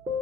Hello,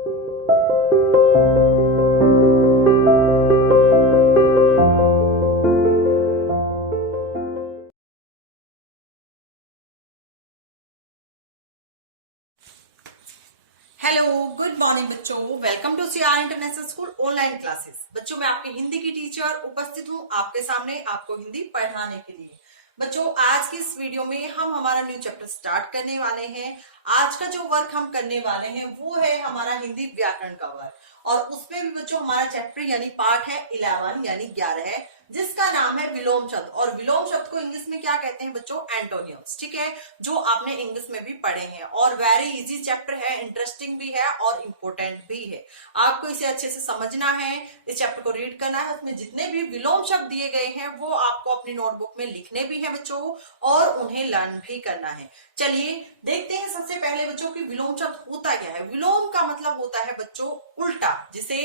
good morning बच्चों। Welcome to CR international school online classes. बच्चों, मैं आपकी हिंदी की टीचर उपस्थित हूँ आपके सामने आपको हिंदी पढ़ाने के लिए। बच्चों, आज की इस वीडियो में हम हमारा न्यू चैप्टर स्टार्ट करने वाले हैं। आज का जो वर्क हम करने वाले हैं वो है हमारा हिंदी व्याकरण का वर्क, और उसमें भी बच्चों हमारा चैप्टर यानी पार्ट है 11 यानी 11 है, जिसका नाम है विलोम शब्द। और विलोम शब्द को इंग्लिश में क्या कहते हैं बच्चों? एंटोनियम्स। ठीक है, जो आपने इंग्लिश में भी पढ़े हैं, और वेरी इजी चैप्टर है, इंटरेस्टिंग भी है और इम्पोर्टेंट भी है। आपको इसे अच्छे से समझना है, इस चैप्टर को रीड करना है। उसमें जितने भी विलोम शब्द दिए गए हैं वो आपको अपनी नोटबुक में लिखने भी है बच्चों, और उन्हें लर्न भी करना है। चलिए देखते हैं सबसे पहले बच्चों की विलोम शब्द होता क्या है। विलोम का मतलब होता है बच्चों उल्टा, जिसे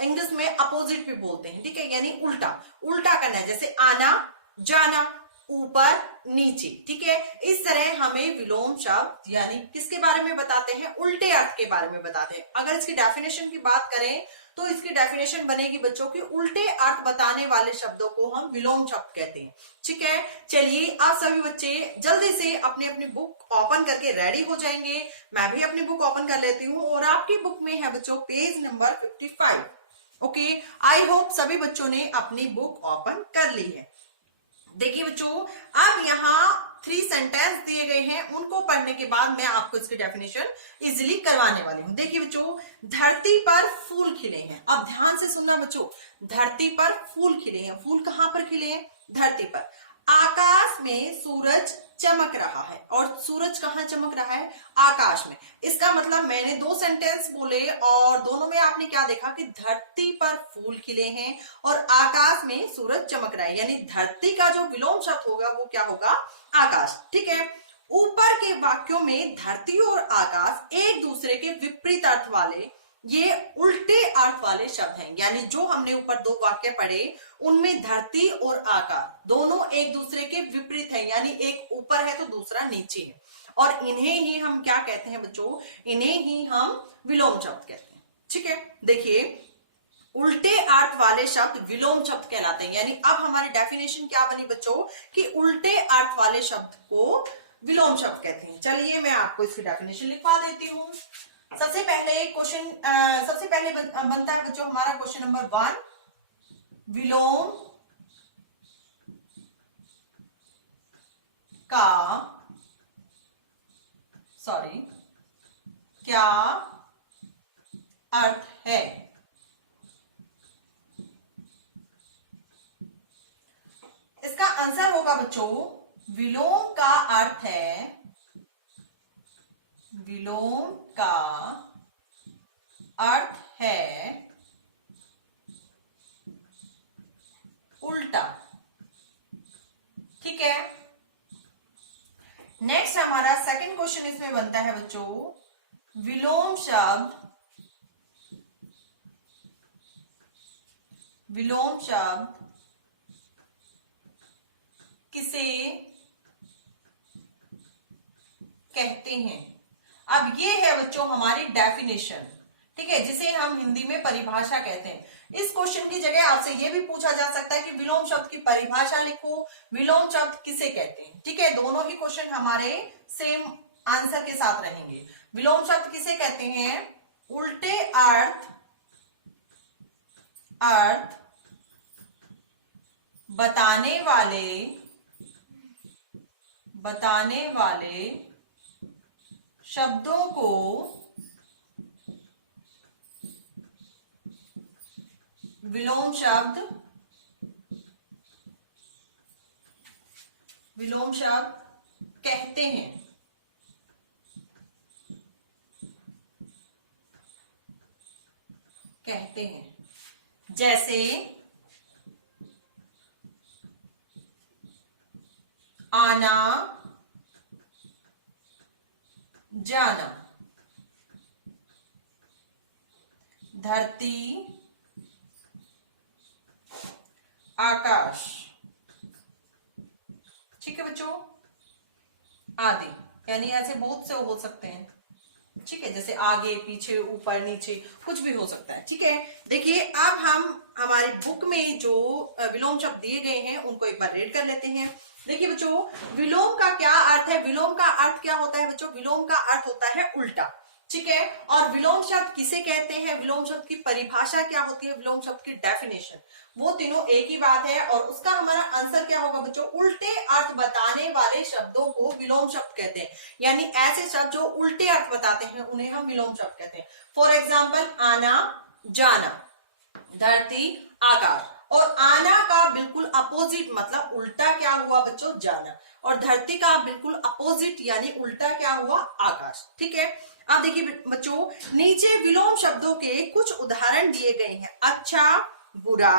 इंग्लिश में अपोजिट भी बोलते हैं। ठीक है, यानी उल्टा उल्टा करना है, जैसे आना, जाना, ऊपर, नीचे। ठीक है, इस तरह हमें विलोम शब्द यानी किसके बारे में बताते हैं? उल्टे अर्थ के बारे में बताते हैं। अगर इसकी डेफिनेशन की बात करें तो इसकी डेफिनेशन बनेगी बच्चों की उल्टे अर्थ बताने वाले शब्दों को हम विलोम शब्द कहते हैं। ठीक है, चलिए आप सभी बच्चे जल्दी से अपनी अपनी बुक ओपन करके रेडी हो जाएंगे। मैं भी अपनी बुक ओपन कर लेती हूँ, और आपकी बुक में है बच्चों page number 55। Okay, I hope सभी बच्चों ने अपनी बुक ओपन कर ली है। देखिए बच्चों, अब यहाँ 3 सेंटेंस दिए गए हैं, उनको पढ़ने के बाद मैं आपको इसकी डेफिनेशन इजीली करवाने वाली हूँ। देखिए बच्चों, धरती पर फूल खिले हैं। अब ध्यान से सुनना बच्चों, धरती पर फूल खिले हैं। फूल कहाँ पर खिले हैं? धरती पर। आकाश में सूरज चमक रहा है, और सूरज कहाँ चमक रहा है? आकाश में। इसका मतलब मैंने 2 सेंटेंस बोले, और दोनों में आपने क्या देखा कि धरती पर फूल खिले हैं और आकाश में सूरज चमक रहा है, यानी धरती का जो विलोम शब्द होगा वो क्या होगा? आकाश। ठीक है, ऊपर के वाक्यों में धरती और आकाश एक दूसरे के विपरीत अर्थ वाले, ये उल्टे अर्थ वाले शब्द हैं। यानी जो हमने ऊपर 2 वाक्य पढ़े उनमें धरती और आकाश दोनों एक दूसरे के विपरीत हैं, यानी एक ऊपर है तो दूसरा नीचे है, और इन्हें ही हम क्या कहते हैं बच्चों? इन्हें ही हम विलोम शब्द कहते हैं। ठीक है, देखिए उल्टे अर्थ वाले शब्द विलोम शब्द कहलाते हैं। यानी अब हमारी डेफिनेशन क्या बनी बच्चों कि उल्टे अर्थ वाले शब्द को विलोम शब्द कहते हैं। चलिए मैं आपको इसकी डेफिनेशन लिखवा देती हूँ। सबसे पहले बनता है बच्चों हमारा क्वेश्चन नंबर 1, विलोम क्या अर्थ है? इसका आंसर होगा बच्चों, विलोम का अर्थ है, विलोम का अर्थ है उल्टा। ठीक है, नेक्स्ट हमारा सेकंड क्वेश्चन इसमें बनता है बच्चों, विलोम शब्द किसे कहते हैं? अब ये है बच्चों हमारी डेफिनेशन। ठीक है, जिसे हम हिंदी में परिभाषा कहते हैं। इस क्वेश्चन की जगह आपसे ये भी पूछा जा सकता है कि विलोम शब्द की परिभाषा लिखो, विलोम शब्द किसे कहते हैं। ठीक है, दोनों ही क्वेश्चन हमारे सेम आंसर के साथ रहेंगे। विलोम शब्द किसे कहते हैं? उल्टे अर्थ बताने वाले शब्दों को विलोम शब्द कहते हैं। जैसे आना, जाना, धरती, आकाश। ठीक है बच्चों, आदि, यानी ऐसे बहुत से हो सकते हैं। ठीक है, जैसे आगे पीछे ऊपर नीचे कुछ भी हो सकता है। ठीक है, देखिए अब हम हमारी बुक में जो विलोम शब्द दिए गए हैं उनको एक बार रीड कर लेते हैं। देखिए बच्चों, विलोम का क्या अर्थ है? विलोम का अर्थ क्या होता है बच्चों? विलोम का अर्थ होता है उल्टा। ठीक है, और विलोम शब्द किसे कहते हैं, विलोम शब्द की परिभाषा क्या होती है, विलोम शब्द की डेफिनेशन, वो तीनों एक ही बात है। और उसका हमारा आंसर क्या होगा बच्चों? उल्टे अर्थ बताने वाले शब्दों को विलोम शब्द कहते हैं। यानी ऐसे शब्द जो उल्टे अर्थ बताते हैं उन्हें हम विलोम शब्द कहते हैं। फॉर एग्जाम्पल, आना, जाना, धरती, आकाश। और आना का बिल्कुल अपोजिट मतलब उल्टा क्या हुआ बच्चों? जाना। और धरती का बिल्कुल अपोजिट यानी उल्टा क्या हुआ? आकाश। ठीक है, अब देखिए बच्चों, नीचे विलोम शब्दों के कुछ उदाहरण दिए गए हैं। अच्छा, बुरा,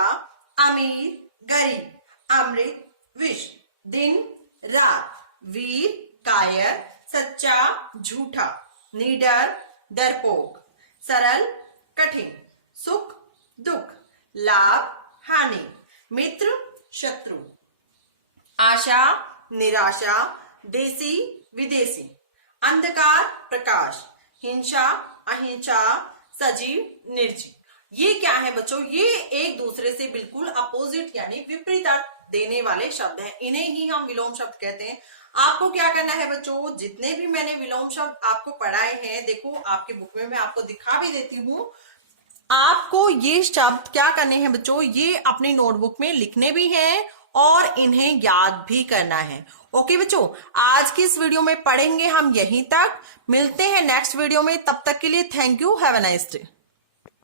अमीर, गरीब, अमृत, विष, दिन, रात, वीर, कायर, सच्चा, झूठा, निडर, डरपोक, सरल, कठिन, सुख, दुख, लाभ, हानि, मित्र, शत्रु, आशा, निराशा, देसी, विदेशी, अंधकार, प्रकाश, हिंसा, अहिंसा, सजीव, निर्जीव। ये क्या है बच्चों? ये एक दूसरे से बिल्कुल अपोजिट यानी विपरीत अर्थ देने वाले शब्द हैं। इन्हें ही हम विलोम शब्द कहते हैं। आपको क्या करना है बच्चों? जितने भी मैंने विलोम शब्द आपको पढ़ाए हैं, देखो आपकी बुक में मैं आपको दिखा भी देती हूँ। आपको ये शब्द क्या करने हैं बच्चों? ये अपनी नोटबुक में लिखने भी हैं और इन्हें याद भी करना है। ओके बच्चों, आज की इस वीडियो में पढ़ेंगे हम यहीं तक। मिलते हैं नेक्स्ट वीडियो में, तब तक के लिए thank you, have a nice day.